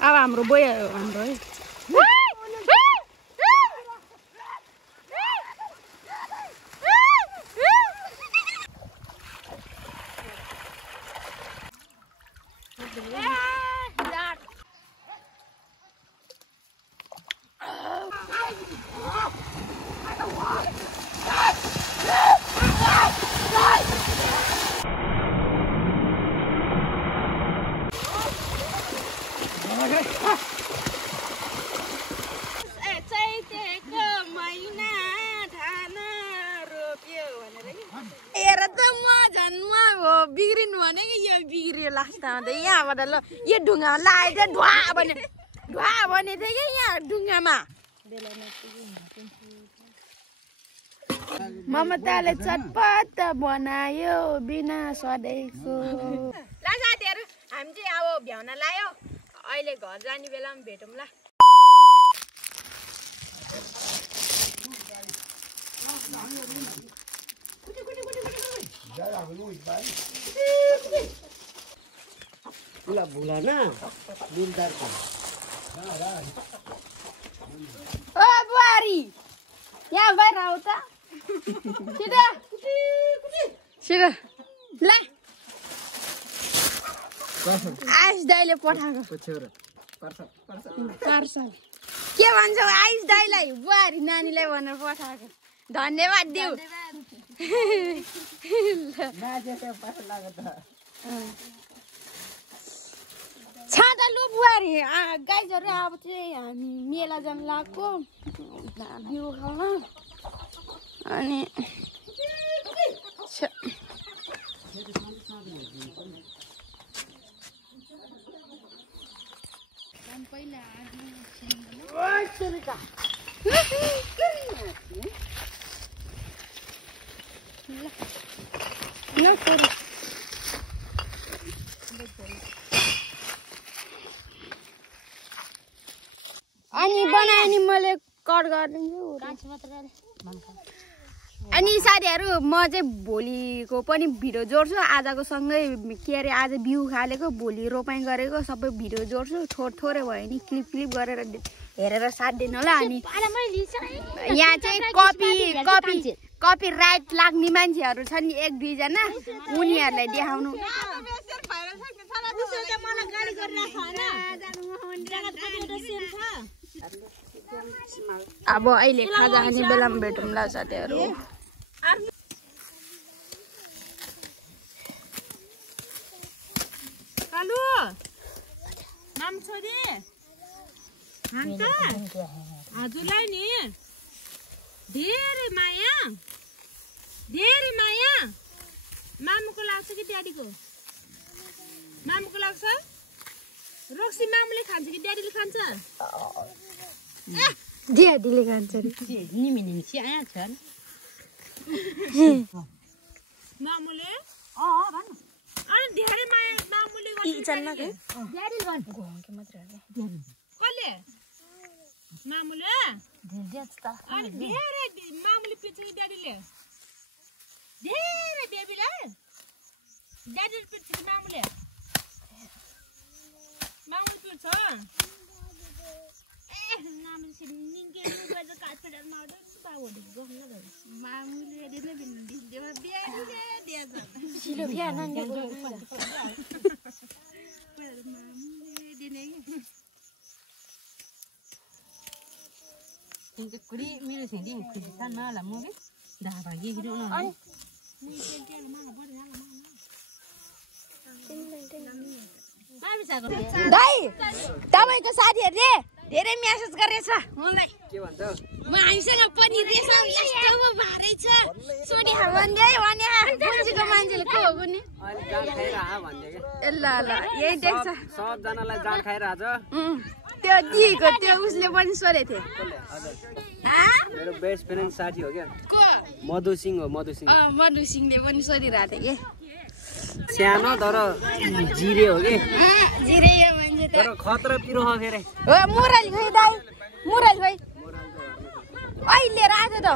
अब हाम्रो बोया हाम्रो है बिग्रिनु भनेको यो बिग्रियो लास्टमा त यहाँबाट ल यो ढुङ्गामा लाएर ढुवा भने थियो कि यहाँ ढुङ्गामा ममताले चटपट बनायो बिना सधैँको ल साथीहरू हामी चाहिँ अब भ्याउन लायो अहिले घर जाने बेलामा भेटौँ ल भुला ना बिलदार को ओ बुहारी यहाँ बाहिर आऊ त सिधा सिधा ल आइस दाइले पठाएको पार्सल के भन्छौ आइस दाइलाई बुहारी नानीलाई भनेर पठाएको धन्यवाद देऊ छाता लु बुहारी गाइजहरू अब चाहिँ हामी मेला जान लाग्यो बिउ खाउन अनि अनि बनायो नि मैले कट गरिदिन्छु अनि साथीहरू म चाहिँ भोलिको पनि भिडियो जोड्छु आजको सँगै के अरे आज बिउ खालेको भोलि रोपाइँ गरेको सबै भिडियो जोड्छु थोरै भयो नि क्लिप गरेर हेरेर साथ दिनु होला अनि यहाँ चाहिँ कपी राइट लाग्ने मान्छेहरू छन् नि 1-2 जना उनीहरूलाई देखाउनु अब अहिले खाजा खाने बेलामा भेटौँ ल साथीहरू कालु नाम छोरी हजुरलाई नि धेरै माया मामुको लाग्छ कि ड्याडीको मामुको लाग्छ रोक्सी मामुले खान्छ कि ड्याडीले खान्छ ड्याडीले खान्छ मामुले अनि धेरै माया मामुले कसले मामुले अनि धेरै मामुले पिट्छ कि ड्याडीले धेरै बेबीलाई ड्याडीले पिट्छ कि मामुले पिट्छ मामुले निङ्के गएर काठपेडार मार्दै बाबुले गफले गरे मामुले दिने बिन्दे बिहानी दिएछ सिलो बिहा नन्द मामुले दिने Think kuri miru sini kuri sana lah mungkin dah bagi hidup orang. दाइ तपाईको साथीहरुले धेरै मेसेज गरेछ मलाई के भन्छ म हामीसँग पनि रेसा यस्तोमा भारै छ सोडी भन्दै भने बुझेको मान्छेले को हो कुनी अहिले जान खाइरहा भन्दै के ए ल यही देख्छ सब जनालाई जान खाइरहा छ त्यो दिएको त्यो उसले पनि सोरे थिए मेरो बेस्ट फ्रेन्ड साथी हो के को मधु सिंह हो मधु सिंहले पनि सोधिरहेको थियो के सानो तर जिरे हो के जिरे यो मान्छे तर खतरा पिरो हो फेरि हो मुरली खोइ दाइ मुरली खोइ अहिले राज त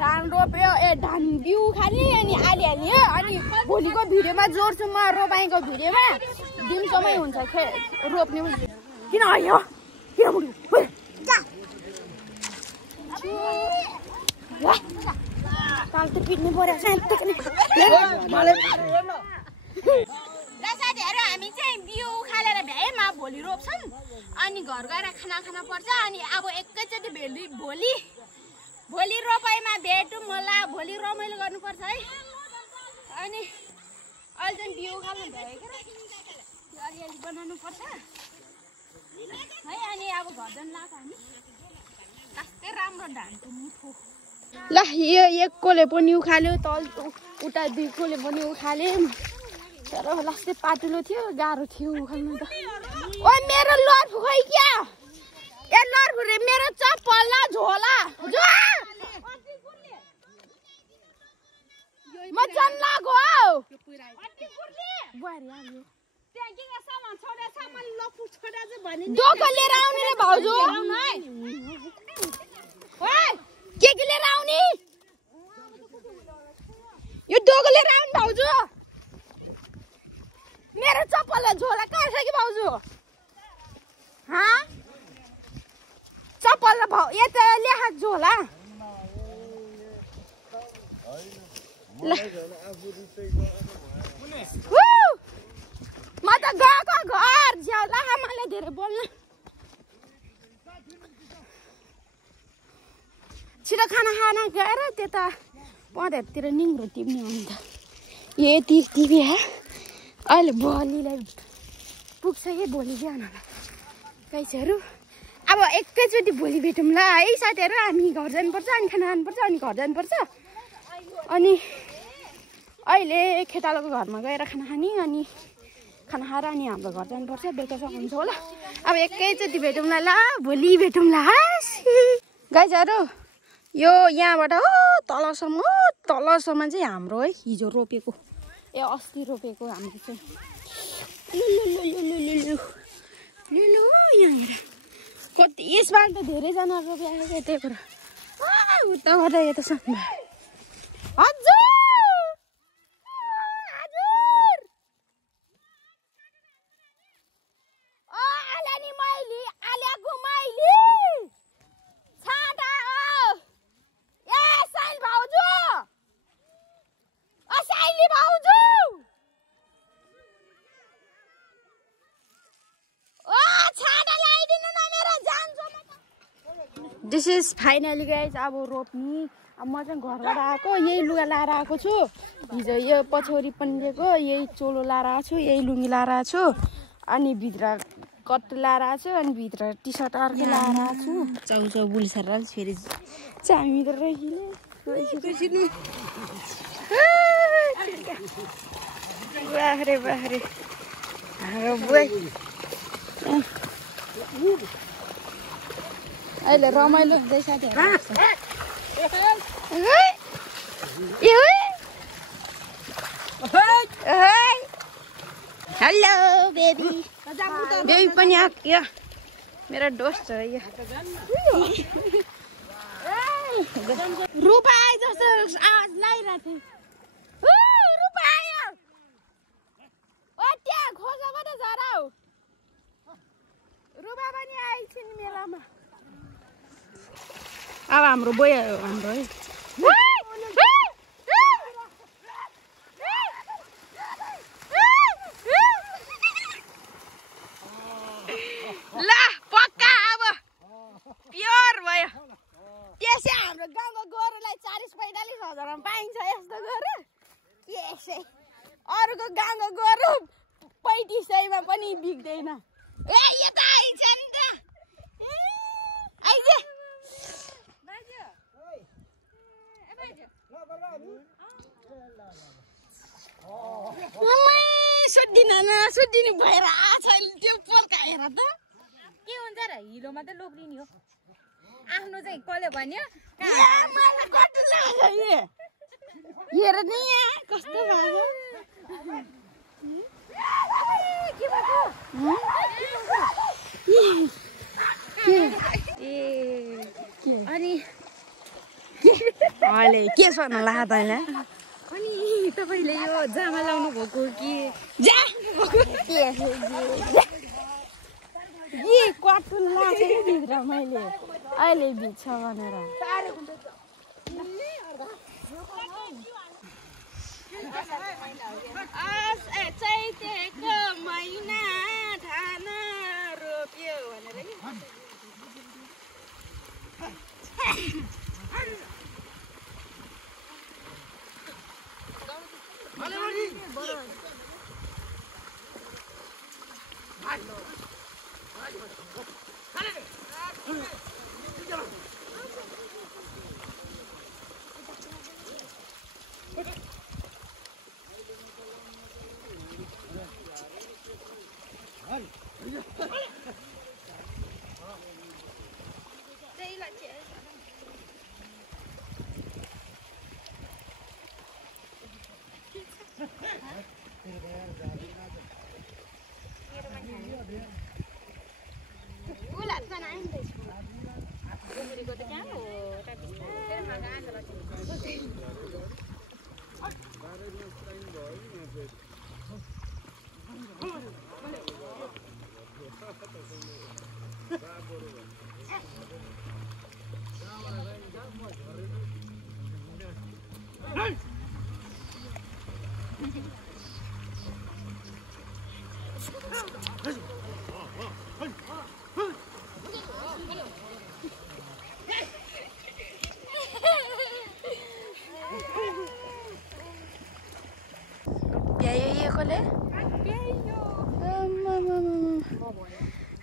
धान रोप्यो धान बिउ खाने अनि आली हाल्यो अनि भोलिको भिडियोमा जोड्छु म रोपाईको भिडियोमा दिनसम्म हुन्छ रोप्ने किन आयो किन मुडु ताल त पिट्नु पर्यो साथीहरू हामी चाहिँ बिउ उखालेर भ्याएमा भोलि रोप्छौँ अनि घर गएर खाना पर्छ अनि अब एकैचोटि भोलि रोपाइमा भेटौँ होला भोलि रमाइलो गर्नुपर्छ है अनि अहिले चाहिँ बिउ उखाल्नु भ्याएको अलिअलि बनाउनु पर्छ है अनि अब घर जानु लाग्छ हामी कस्तै राम्रो धानको मुठो ल यो एक कोले पनि उखाल्यो तल उता दुई कोले पनि उखाले तर लास्टै पातुलो थियो गाह्रो थियो उखाल्नु त ओ मेरो लर्फु खै क्या ए लर्फु रे मेरो चप्पल ल झोला म चन्ला गो डोको लिएर आउने रे भाउजू के लिएर आउने यो डोको लिएर आउने भाउजू मेरो चप्पल झोला कहाँ छ कि भाउजू चप्पल भाउ यता ल्याहा झोला ल म त गएको घर झ्याउला मलाई धेरै बोल्न छिटो खाना गएर त्यता पँधेरतिर निङ्ग्रो टिप्ने हो नि त यति टिपे अहिले भोलिलाई पुग्छ कि भोलि बिहान गाइसहरू अब एकैचोटि भोलि भेटौँ ल है साथीहरू हामी घर जानुपर्छ अनि खाना खानुपर्छ अनि घर जानुपर्छ अनि अहिले खेतालोको घरमा गएर खाना खाने अनि खाना खाएर अनि हाम्रो घर जानुपर्छ बेलुका सक्नुहुन्छ होला अब एकैचोटि भेटौँ ल भोलि भेटौँ ल गाइसहरू यो यहाँबाट हो तलसम्म चाहिँ हाम्रो है हिजो रोपेको अस्ति रोपेको हाम्रो चाहिँ यहाँ कति यसबार त धेरैजना रोपेको त्यही कुरा उताबाट यतासम्म हजुर दिस इज फाइनली गाइज अब रोप्ने अब म चाहिँ घरबाट आएको यही लुगा लाएर आएको छु हिजो यो पछौरी पनि लिएको यही चोलो लाएर आएको छु यही लुङ्गी लाएर आएको छु अनि भित्र कट लाएर आएको छु अनि भित्र टी सर्ट अर्कै लाएर आएको छु चाउचाउ बुलिसर फेरि चामी त बाख्रे बाख्रे अहिले रमाइलो हुँदैछ हेलो बेबी बेबी पनि आयो मेरो दोस्त हो यो रूपा आए जस्तो आवाज लगाइरहेको थियो रूपा आयो ओ त्यहाँ खोजबाट झरा हो रूपा पनि आइछन् मेलामा अब हाम्रो बोया हाम्रो है ल पक्का अब प्योर भयो त्यसै हाम्रो गाउँको गोरुलाई 40-45 पाइन्छ यस्तो गोरु त्यसै अरूको गाउँको गोरु 3500 पनि बिक्दैन ए यता आइछ नि त आइज सुटिनु भएर आछ त्यो पोल्का हेर त के हुन्छ र हिलोमा त लोग्रिने हो आफ्नो चाहिँ कसले भन्यो हेर नि यहाँ कस्तो भयो के भएको अनि अहिले के सोध्नु ला तैँलाई अनि तपाईले यो जामा लाउनु भएको कि जा के क्वाटुन लाग्छ नि भित्र मैले अहिले भिज्छ भनेर चैतेको महिना धान रोप्यो भनेर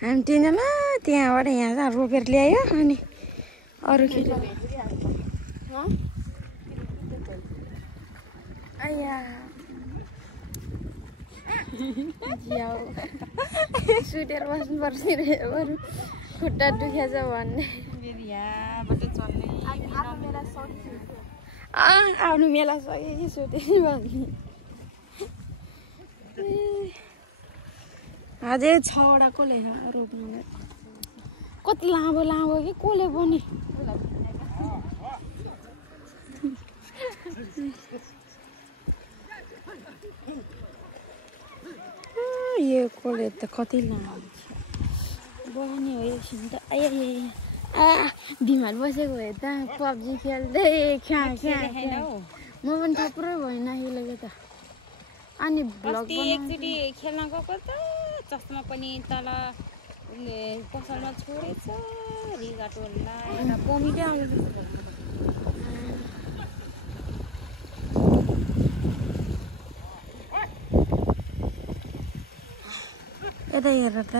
हामी तिनजना त्यहाँबाट यहाँ रोपेर ल्यायो अनि अरू के सुतेर बस्नुपर्छ बरु खुट्टा दुखेछ भन्ने आउनु मेला सक्यो कि सुतेर भन्ने अझै 6वटा कसले रोप्नु कति लामो लामो कि कसले पनि यो कसले त कति लामो बगाउने हो एकछिन त बिमार बसेको भए त पब्जी खेल्दै म पनि थुप्रो भएन खेलेको त अनि भ्लग एकचोटि खेल्न गएको त चस्मा पनि तल पसलमा छोडेछ रिगाटोलाई कमिटी आउँदैछ यता हेर त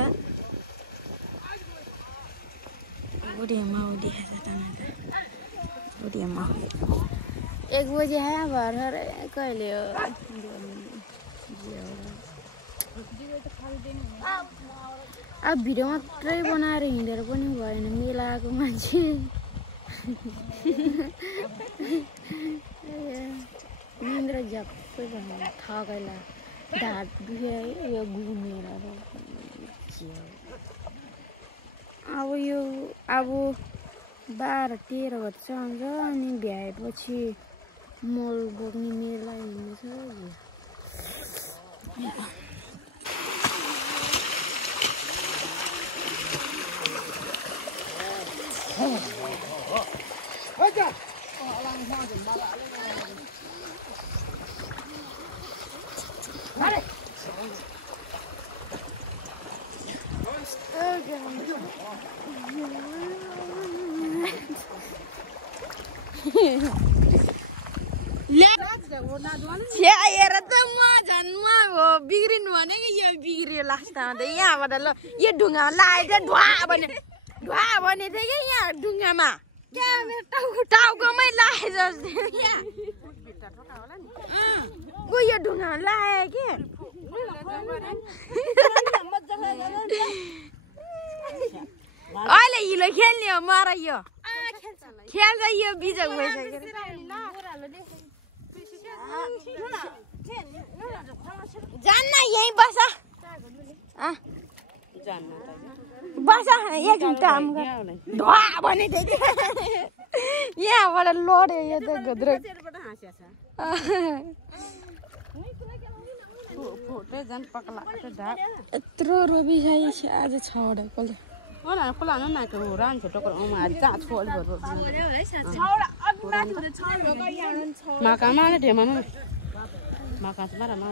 उडियामा उडिहाल्छ त उडियामा 1 बजे आयो भर्खर कहिले हो अब भिडियो मात्रै बनाएर हिँडेर पनि भएन मेलाको मान्छे निन्द्रा झ्याप्पै भन्नु थकैला ढाड दुख्यो यो घुमेर अब 12-13 बज्छ आउँछ अनि भ्याएपछि मल बोक्ने मेला हिँड्नु छ हेर त म झन् बिग्रिनु भनेको यो बिग्रियो लास्टमा त यहाँबाट ल यो ढुङ्गा लाएर ढुवा भने थियो कि यहाँ ढुङ्गामा टाउकोमै लाए जस्तो यो ढुङ्गामा लायो कि अहिले हिलो खेल्ने हो मर यो खेल्छ यो बिजक भइसक्यो जान्न यहीँ बस बस एक काम ढुवा भने थियो कि यहाँबाट लड्यो यो त घुद्रो फोटो झन् पक्ला ढाक यत्रो रोबिसकेपछि आज 6 वटा कसले होला खोला न नाको रान्छ टोकर ओमा जा छोड भरो माकामा ले डेमानु माका मारा मा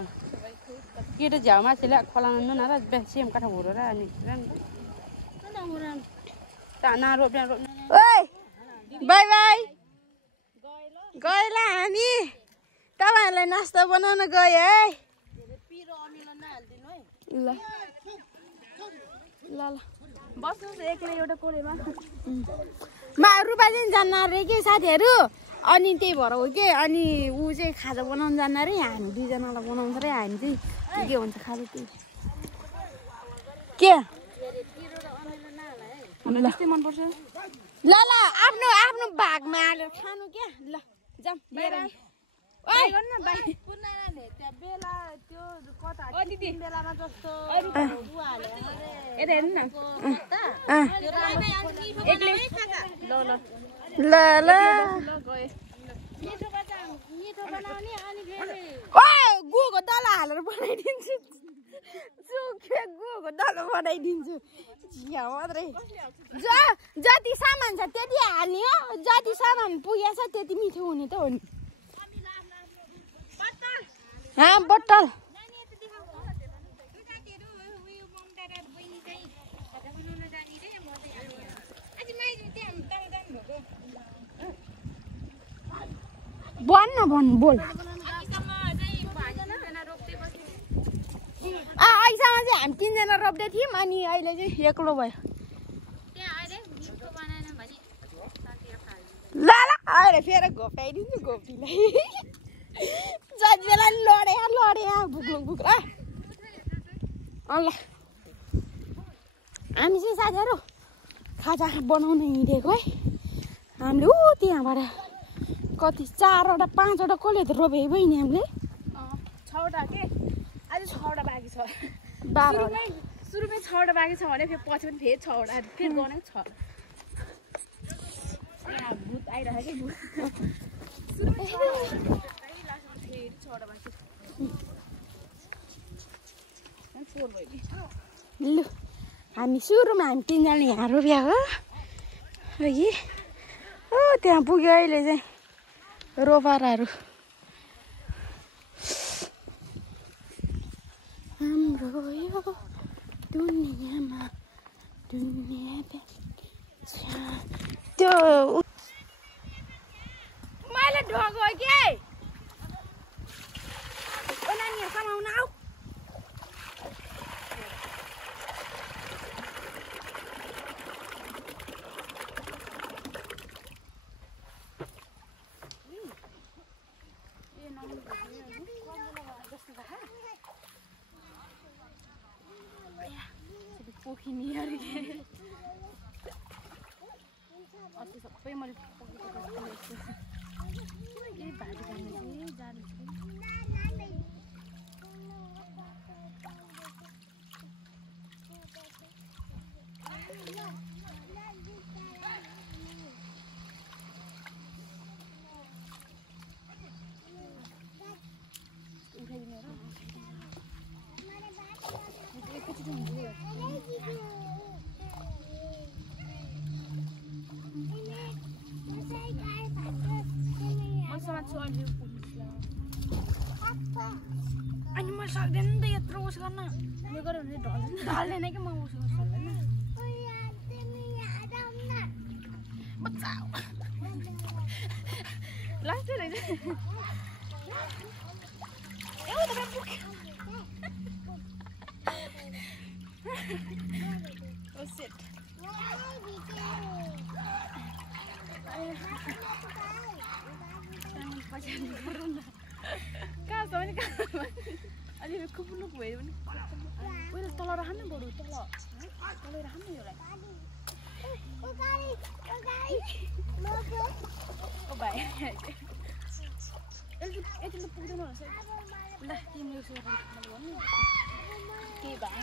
केटा झ्याउमा छिले खोला न न र बेसिम काठा भरो र अनि ताना रोप्या ओइ बाइ बाइ गएला हामी तपाईहरुलाई नास्ता बनाउन गए है पिरो अमिलो नहाल्दिनु है ल ल ल बस्नु एक्लै एउटा कोलेमा रुपा चाहिँ जान्न रे के साथीहरु अनि त्यही भएर हो के अनि ऊ चाहिँ खाजा बनाउन जान्न रे हामी दुई जनालाई बनाउँछ रे हामी चाहिँ के हुन्छ खाजा त्यही के मलाई मन पर्छ ल ल आफ्नो आफ्नो भागमा हालेर खानु के ल जाम बाइ बाइ ओइ गर्न बाइ पुनाराले त्यहाँ बेला त्यो कता तिन बेलामा जस्तो बुवाले यता हेर्नु न एक्लै ल ल ल ल गए मिठो बनाउने अनि फेरि ओ गुको दला हालेर बनाइदिन्छु चुके गुको दला बनाइदिन्छु झिया मात्रै जति सामान छ त्यति हाल्ने हो जति सामान पुगेछ त्यति मिठो हुने त हो नि बट्टल भन्न बोल अहिलेसम्म चाहिँ हामी 3 जना रोप्दै थियौँ अनि अहिले चाहिँ एक्लो भयो ल ल अहिले फेरि घोप्याइदिन्छु घोप्टीलाई जति बेला लडे भुक्लुङ भुक्ल ल हामी चाहिँ साथीहरु खाजा बनाउन हिँडेको है हामीले ऊ त्यहाँबाट कति 4 वटा 5 वटा कसले त रोपे बहिनी हामीले 6 वटा के आज 6 वटा बाँकी छ 12 वटा सुरुमै 6 वटा बाँकी छ भने फेरि पछि पनि फेरि 6 वटा फेरि गर्ने 6 भूत आइरहेको के भूत सुरुमै 6 वटा बाँकी लु हामी सुरुमा हामी 3 जना यहाँ रोप्या हो कि ओ त्यहाँ पुग्यो अहिले चाहिँ रोपाराहरू हाम्रो यो दुनियाँमा त्यो मैले ढोको के ओ नानीहरू समाउन आऊ पोखिनी अरे अस्ति सबै मैले केही भाजी खाने जानु अनि म सक्दैन नि त यत्रो उस गर्न यो गऱ्यो भने ढल्दैन कि म उस सक्दैन लास्ट रहेछ एउटा पुग्यो ओ शिट कहाँ छ भने कहाँ अलि खुपुलुक भयो भने पहिला तल राख्नु बरु तल राख्नु एउटा ओ भाइ यति त पुग्दैन रहेछ ल तिमीले उसो गर्नु के भाइ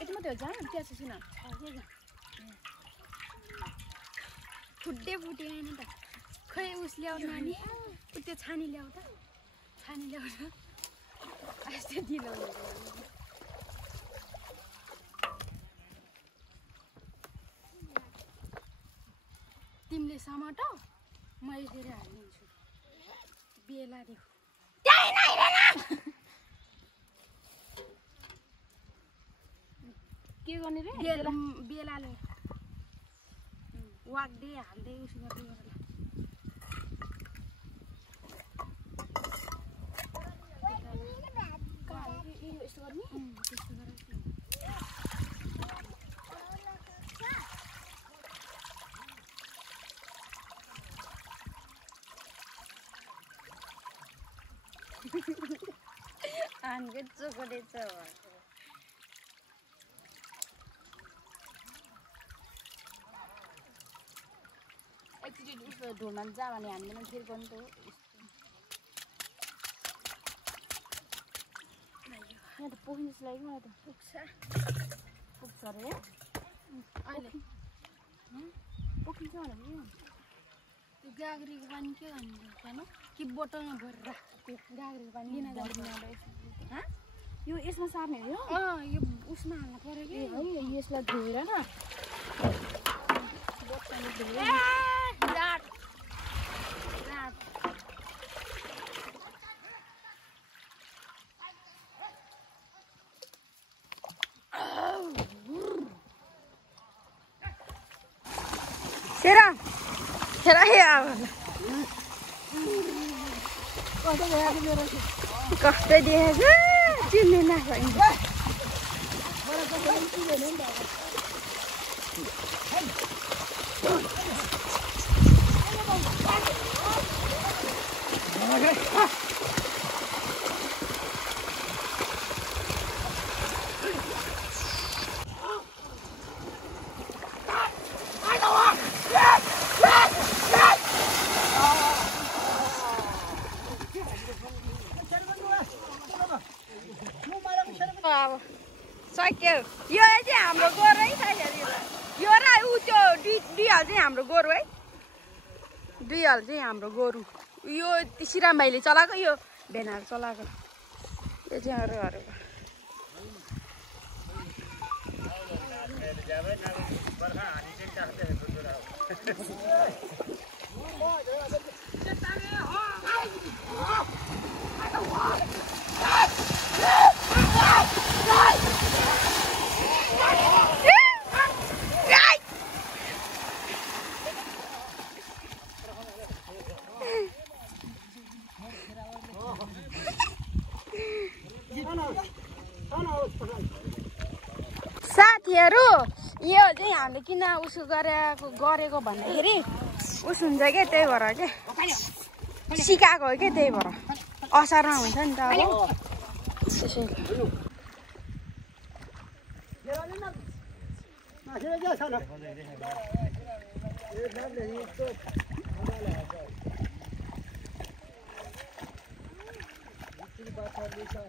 यति मात्रै हो जान त्यहाँ छ सुन फुट्यो हैन त खै उस ल्याउ नानी त्यो छानी ल्याउ त छानी ल्याउ न यस्तो ढिलो तिमीले समाट मैले फेरि हालिदिन्छु बेला देखो के गर्ने रे बेलाले वाक्दै हाल्दै उसो गर्दै गर्दा यस्तो गर्ने त्यस्तो गरेर आनके चोकले छ एकचोटि उसो ढोलमा जा भने हामीले फेरि गर्नु त हो यहाँ त पोख्नु जस्तो लाग्यो मलाई त पुग्छ अरे अहिले पोखिन्छ भनेको त्यो गाग्रीको पानी के गर्नु खानु कि बोतलमा भरेर राख त्यो गाग्रीको पानी लिन जानु यो यसमा सार्ने हो यो उसमा हाल्नु पर्यो कि है यसलाई धोएर न बोतलमा धोएर रात रात Sera, sera ya. Kasta dia je, cini nak ini. सक्यो यो चाहिँ हाम्रो गोरु है यो र ऊ त्यो दुई हल चाहिँ हाम्रो गोरु है दुई हल चाहिँ हाम्रो गोरु यो श्रीराम भाइले चलाएको यो भेनाहरू चलाएको यो चाहिँ अरूहरू साथीहरू यो चाहिँ हामीले किन उसो गरेको भन्दाखेरि उस हुन्छ क्या त्यही भएर क्या सिकाएको हो क्या त्यही भएर असारमा हुन्छ नि त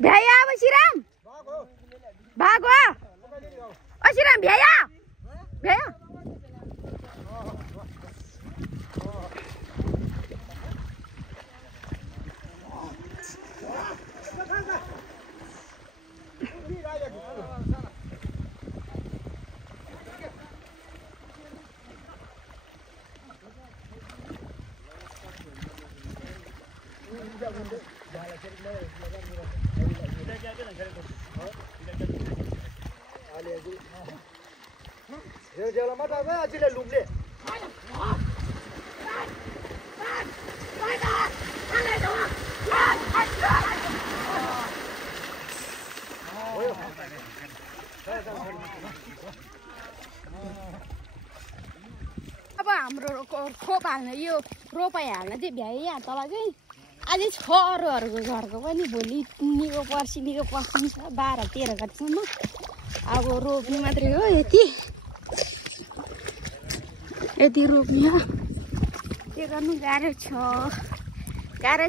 भ्याया अब श्रीराम भागो ओ श्रीराम भ्याया भ्याया अब हाम्रो खोप हाल्न यो रोपाई हाल्न चाहिँ भ्याइया तल चाहिँ अझै छ अरूहरूको घरको पनि भोलि निको पर्सि निको पर्सि छ 12-13 गतिसम्म अब रोप्ने मात्रै हो यति रोप्ने हो के गर्नु गाह्रो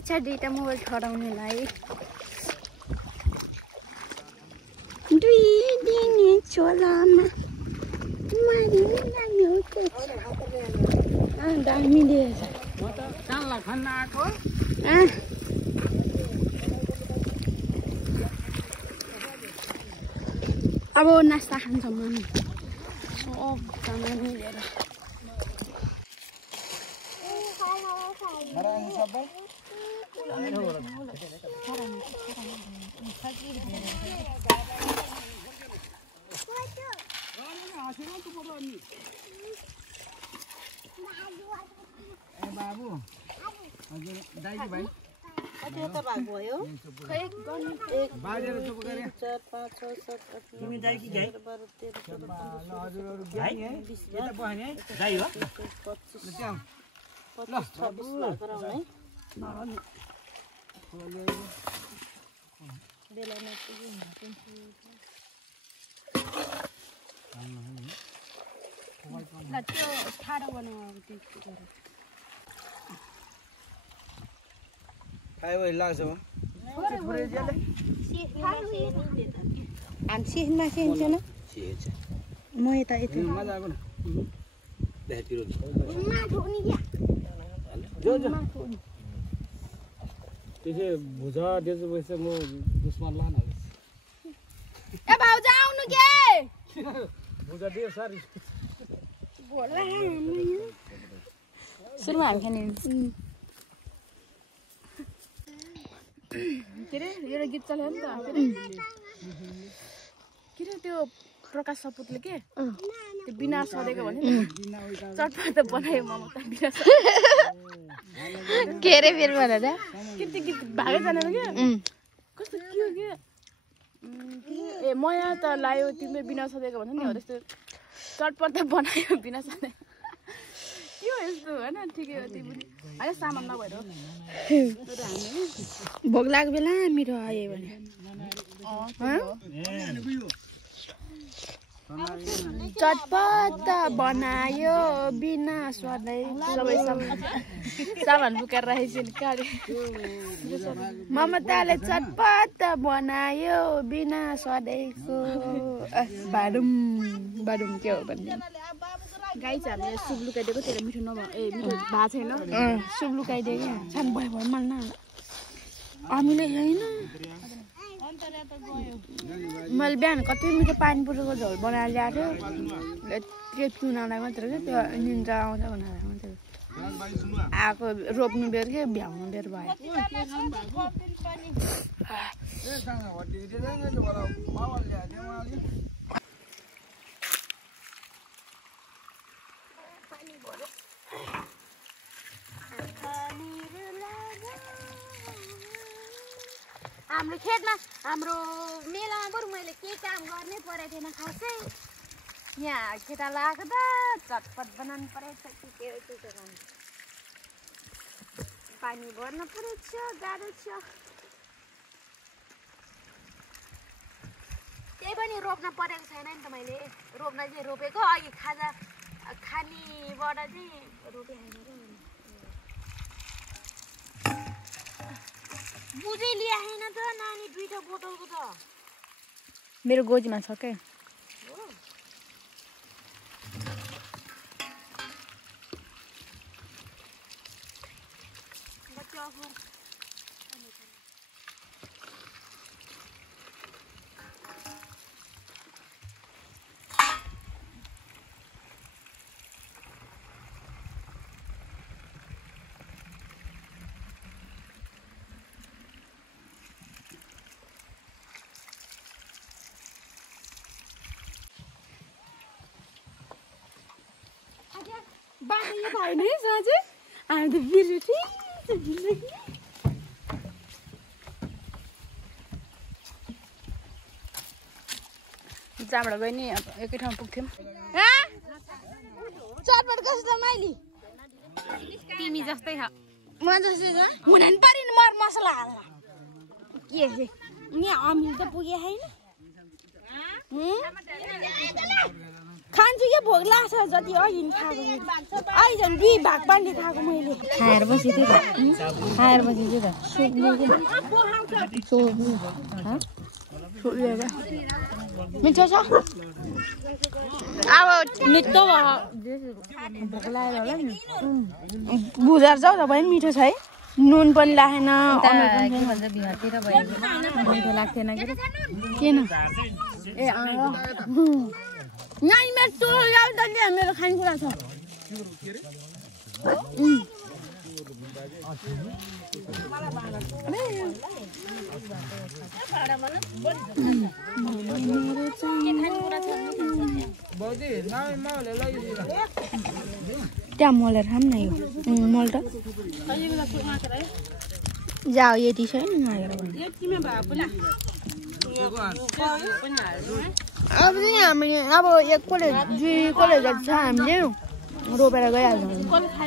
छ दुईटा मोबाइल छडाउनेलाई दुई दिने छोलामा दामी दिएछ म त चामल खान आएको अब नास्ता खान्छौँ हामी सबजना मिलेर बाबु हजुर दाइजी भाइ कति त भाग भयो बाजेर चुप गरे 4 5 6 7 8 तिमी दाइ कि गाई 12 13 हजुरहरु गाई है यता बस्ने है गाई हो 25 26 लाख गराउने बेलामा पुग्यो त्यो ठाडो बनाउनु खायो भने लाग्छ हो हामी सिक्न सिक्छौँ म यता यता मजा आएको न देखाइतिर त्यसै भुजा देजो पैसा म दुश्मन लान ए भाउजू आउनु के भुजा दियो सारी सुरुमा हामी खाने के अरे एउटा गीत चल्यो नि त के अरे त्यो प्रकाश सपुतले के त्यो बिना सधेको भने चटपट त बनायो ममता बिना के अरे फेरि भनेर के त्यो गीत भागै जानेर क्या कस्तो के हो के ए मया त लायो तिमीले बिना सधेको भन्छ नि हो त्यस्तो चटपट त बनायो बिना सधे के हो यस्तो होइन ठिकै हो त्यो पनि होइन सामान नभएर भोक लाग्यो बेला मिठो आयो भने चटपट बनायो बिना स्वादै सबै सामान बुकार राखेको काले ममताले चटपट बनायो बिना स्वादैको बाडुम बाडुम के हो भन्ने गाई चाहिँ हामीले सुप लुकाइदिएको त्यसले मिठो नभए ए मिठो भएको छैन सुप लुकाइदियो क्या छान भयो भयो मन न हामीले होइन मैले बिहान कति मिठो पानी पुरेको झोल बनाएर ल्याएको थियो त्यो चुनालाई मात्र क्या त्यो निन्द्रा आउँछ भनेर मात्रै आएको रोप्नु बेर के भ्याउनु बेर भयो हाम्रो खेतमा हाम्रो मेलामा बरु मैले केही काम गर्नै परेको थिएन खासै यहाँ खेता लगाएको त चटपट बनाउनु परेको छ के गर्नु पानी भर्नु परेको छ गाह्रो छ त्यही पनि रोप्न परेको छैन नि त मैले रोप्न चाहिँ रोपेको अघि खाजा खानीबाट चाहिँ रोपिहाल्नु क्या बुझै ल्याएन त नानी दुईटा बोतलको त मेरो गोजीमा छ क्या बाटो यो भएन है साँझै हामी त बिर्यो ठिक छ जिन्दगी जहाँबाट गयो नि अब एकै ठाउँ पुग्थ्यौँ चटपट कस्तो माइली तिमी जस्तै छ म जस्तै छ हुन नि पर्यो नि मर मसला हाल्ला के यहाँ अमिल त पुगे छैन खान्छु के भोक लाग्छ जति अघि खाएको अहिले झन् 2 भाग पानी खाएको मैले खाएर बसी थियो त खाएर बसी थियो त मिठो छ अब मिठो भयो भोक लागेर होला नि बुझार जाऊ त भयो नि मिठो छ है नुन पनि लागेन के भन्छ बिहारतिर भयो मिठो लाग्थेन के किन ए यहाँ मेरो टोल ल्याउँदा नि मेरो खानेकुरा छ त्यहाँ मलेर खाम न यो मल त जाऊ यति छैन अब चाहिँ हामीले अब एक कलेज दुई कलेज छ हामीले रोपेर गइहाल्छौँ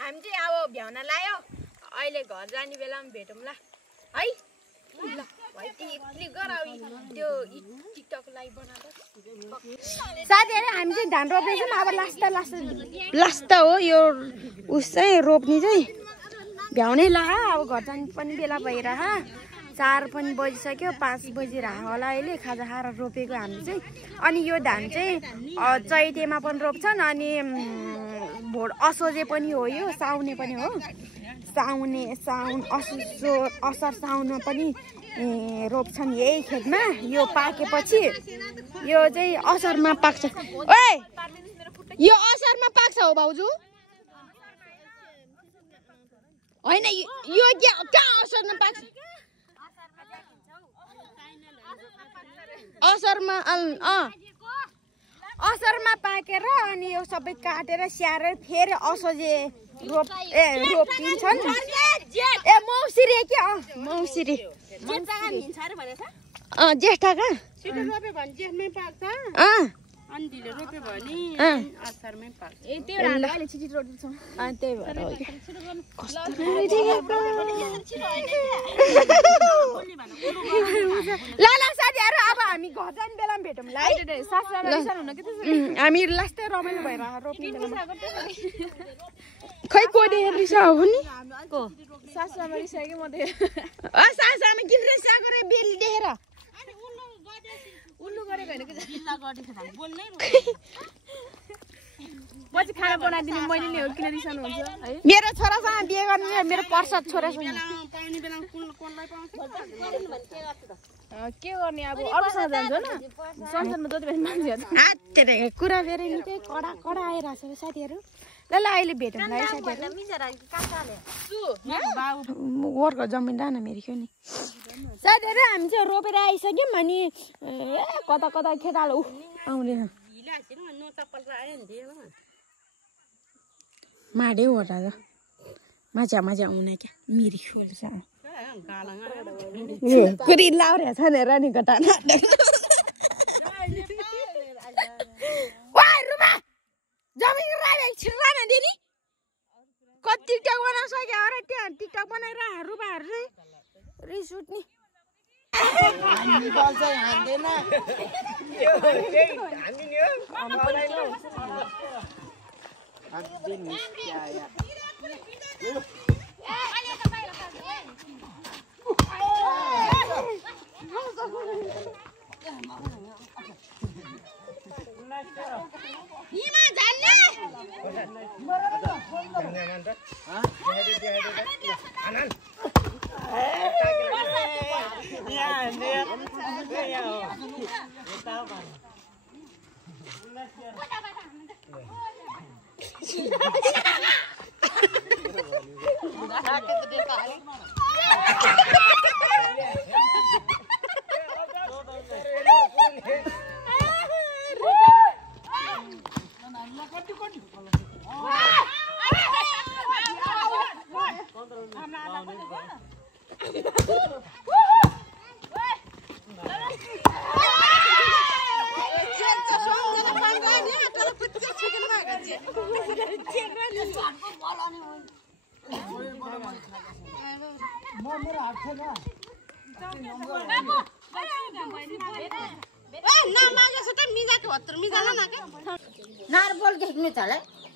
हामी चाहिँ अब भ्याउन लायो अहिले घर जाने बेलामा भेटौँला है ल भाइ क्लिक गर त्यो टिकटकलाई बनाएको साथीहरु हामी चाहिँ धान रोप्दैछौँ अब लास्ट हो यो उस चाहिँ रोप्ने चाहिँ भ्याउनै ला अब घर जाने पनि बेला भइरह 4 पनि बजिसक्यो 5 बजिरह होला अहिले खाजा खाएर रोपेको हामी चाहिँ अनि यो धान चाहिँ चैतेमा पनि रोप्छन् अनि भोट असोजे पनि हो यो साउने पनि हो साउन असार साउनमा पनि रोप्छन् यही खेतमा यो पाकेपछि यो चाहिँ असारमा पाक्छ ओए यो असारमा पाक्छ हो भाउजू हैन यो कहाँ असारमा पाक्छ असारमा पाकेर अनि यो सबै काटेर स्याहारेर फेरि असोजे रोपिन्छन् ए मौसिरी के मौसिरी जेष्ठका छिटो रोप्यो भने जेठमै पाक्छ अनि ढिलो रोप्यो भने असारमै पाक्छ ए त्यो रातो अहिले छिटो रोप्छौँ अनि त्यही भएर हो ल साथीहरु अब हामी घर जाने बेलामा भेटौँ ल हामी लास्टै रमाइलो भएर रोप्ने बेलामा खै को देखेर रिसा हो नि को सासुमा रिसायो कि म सासुमा किन रिसाएको रे बेली देखेर उल्लु गरेको हैन कि जिल्ला गर्दै छ बोल्नै पछि खाना बनाइदिनु मैले नि हो किन रिसाउनु हुन्छ है मेरो छोरासँग बिहे गर्नु मेरो पर्सत छोरासँग पाउने बेला कोनलाई पाउँछ के गर्ने अब अरूसँग जान्छ न संसारमा जति पनि मान्छेहरु आत्तेरे कुरा फेरि नि त्यही कडा आइराछ साथीहरु ल अहिले भेटौँ ल साथीहरु वर्क जमिन रान मेरो थियो नि साथीहरु हामी चाहिँ रोपेर आइसक्यौँ अनि कता खेताल आउँदैन माडे हो र मजा आउने क्या मिरी खोल छ कुरी लाउरे छ नि रानी घटाना वाइ रुमा जमिन रावे छिराना दिदी कति टिकटक बनाउन सक्यो अरे त्यहाँ टिकटक बनाएर रुबाहरु चाहिँ रिस उठ्ने हामी बल्छ हान्दैन यो हान्दिने हो मलाई लो हान्दिन निस्क्या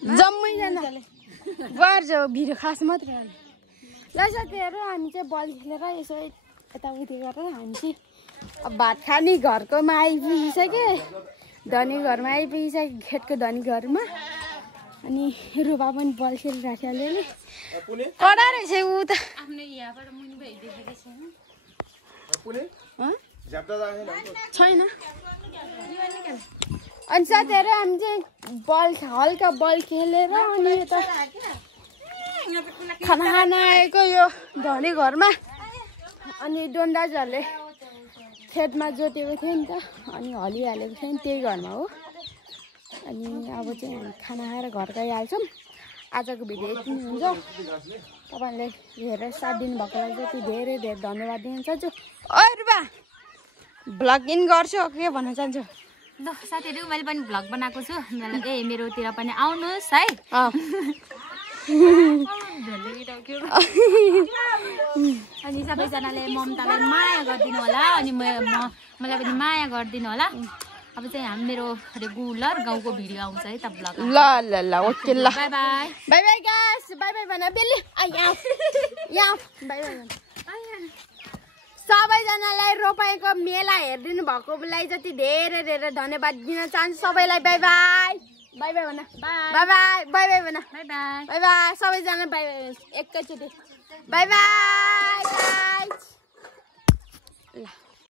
जम्मैजना गर्छ भिडियो खास मात्रै हो। ल साथीहरू हामी चाहिँ बल खेलेर यसो यताउति गरेर हामी चाहिँ अब भात खाने घरकोमा आइपुगिसक्यो। धनी घरमा आइपुगिसक्यो, खेतको धनी घरमा। अनि रुबा पनि बल खेलिरहेको छ अलिअलि। कडा रहेछ ऊ त। छैन। अनि साथीहरू हामी चाहिँ हल्का बल खेलेर अनि यता खाना खान आएको यो धनी घरमा। अनि डोन्दाजहरूले खेतमा जोतेको थियो नि त, अनि हलिहालेको थियो नि, त्यही घरमा हो। अनि अब चाहिँ हामी खाना खाएर घर गइहाल्छौँ। आजको भिडियो यति नै हुन्छ। तपाईँहरूले हेरेर साथ दिनुभएकोलाई चाहिँ धेरै धेरै धन्यवाद दिन चाहन्छु। रुबा भ्लग इन गर्छु के भन्न चाहन्छु? ल साथीहरू मैले पनि भ्लग बनाएको छु, मेरोतिर पनि आउनुहोस् है। अनि सबैजनाले ममतालाई माया गरिदिनु होला, अनि मलाई पनि माया गरिदिनु होला। अब चाहिँ हामी मेरो रेगुलर गाउँको भिडियो आउँछ है त भ्लग। ल ल ल ओके ल by by by by guys by by भन बेली यहाँ यहाँ बाई बाई भन। सबैजनालाई रोपाइको मेला हेरिदिनु भएकोलाई जति धेरै धेरै धन्यवाद दिन चाहन्छु सबैलाई। बाई बाई बाई बाई भन बाई बाई बाई बाई भन बाई बाई बाई बाई सबैजना बाई बाई एकैचोटि बाई बाई गाइस। ल